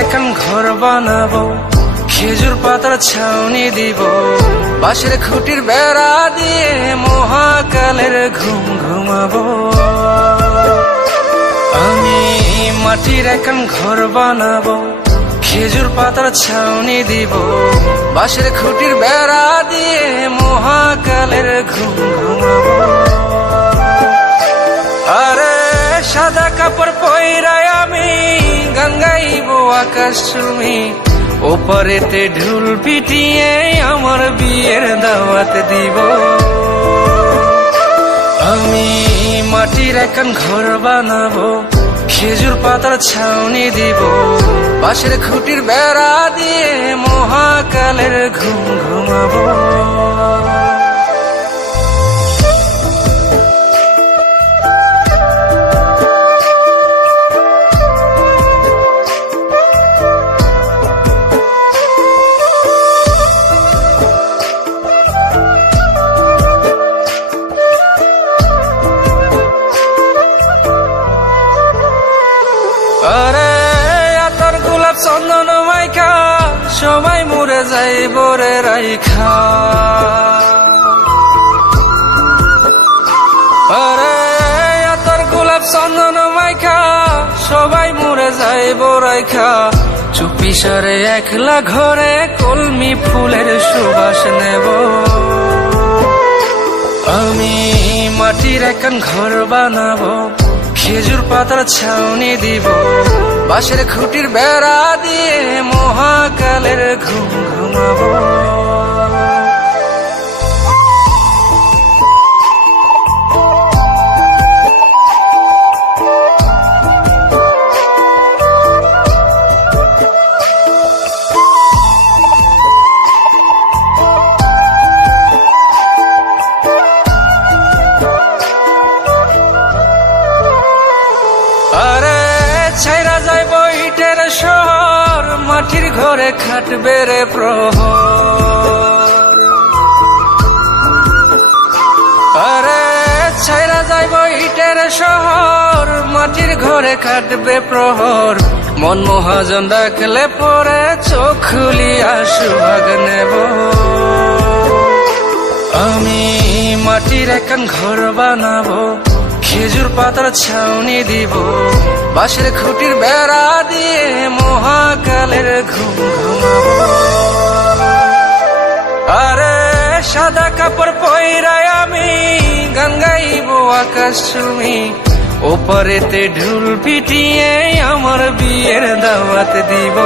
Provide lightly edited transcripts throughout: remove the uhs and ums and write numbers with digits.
এখন ঘর বানাবো, খেজুর পাতার ছাউনি দিব, বাঁশের খুঁটির বেড়া দিয়ে মহাকালের ঘুম ঘুমাবো। আমি মাটির এখন ঘর বানাবো, খেজুর পাতার ছাউনি দিব, বাঁশের খুঁটির বেড়া দিয়ে মহাকালের ঘুম ঘুমাবো। আরে সাদা কাপড় পইরায় আমি গান গাইবো আকাশ চুমি, ওপারেতে ঢোল পিটিয়ে আমার বিয়ের দাওয়াত দিব। আমি মাটির এখন ঘর বানাবো, খেজুর পাতার ছাউনি দিব, বাঁশের খুঁটির বেড়া দিয়ে মহাকালের ঘুম ঘুমাবো। আরে আতর গোলাপ চন্দন মাইখা সবাই মরে যাইব রে রাইখা। আরে আতর গোলাপ চন্দন মাইখা সবাই মরে যাইব রাইখা, চুপি সারে একলা ঘরে কলমি ফুলের সুবাস নেব। আমি মাটির এখন ঘর বানাবো, খেজুর পাতার ছাউনি দিব, বাঁশের খুঁটির বেড়া দিয়ে মহাকালের ঘুম ঘুমাবো। আরে ছাইরা যাইব ইটের শহর, মাটির ঘরে খাটবে রে প্রহর। আরে ছাইরা যাইব ইটের শহর, মাটির ঘরে খাটবে প্রহর। মন মহাজন ডাকলে পরে চোখ খুলিয়া সুভাগ নেব। আমি মাটির এখন ঘর বানাবো, খেজুর পাতার ছাউনি দিব, বাঁশের খুঁটির বেড়া দিয়ে মহাকালের ঘুম ঘুমাবো। আরে সাদা কাপড় পইরায় আমি গান গাইবো আকাশ চুমি, ওপারেতে ঢোল পিটিয়ে আমার বিয়ের দাওয়াত দিব।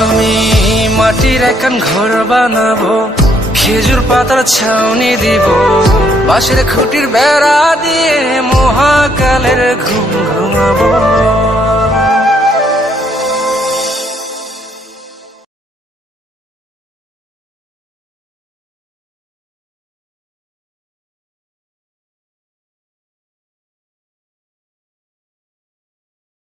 আমি মাটির এখন ঘর বানাবো, খেজুর পাতার ছাউনি দিব, বাঁশের খুঁটির বেড়া দিয়ে মহাকালের ঘুম ঘুমাবো।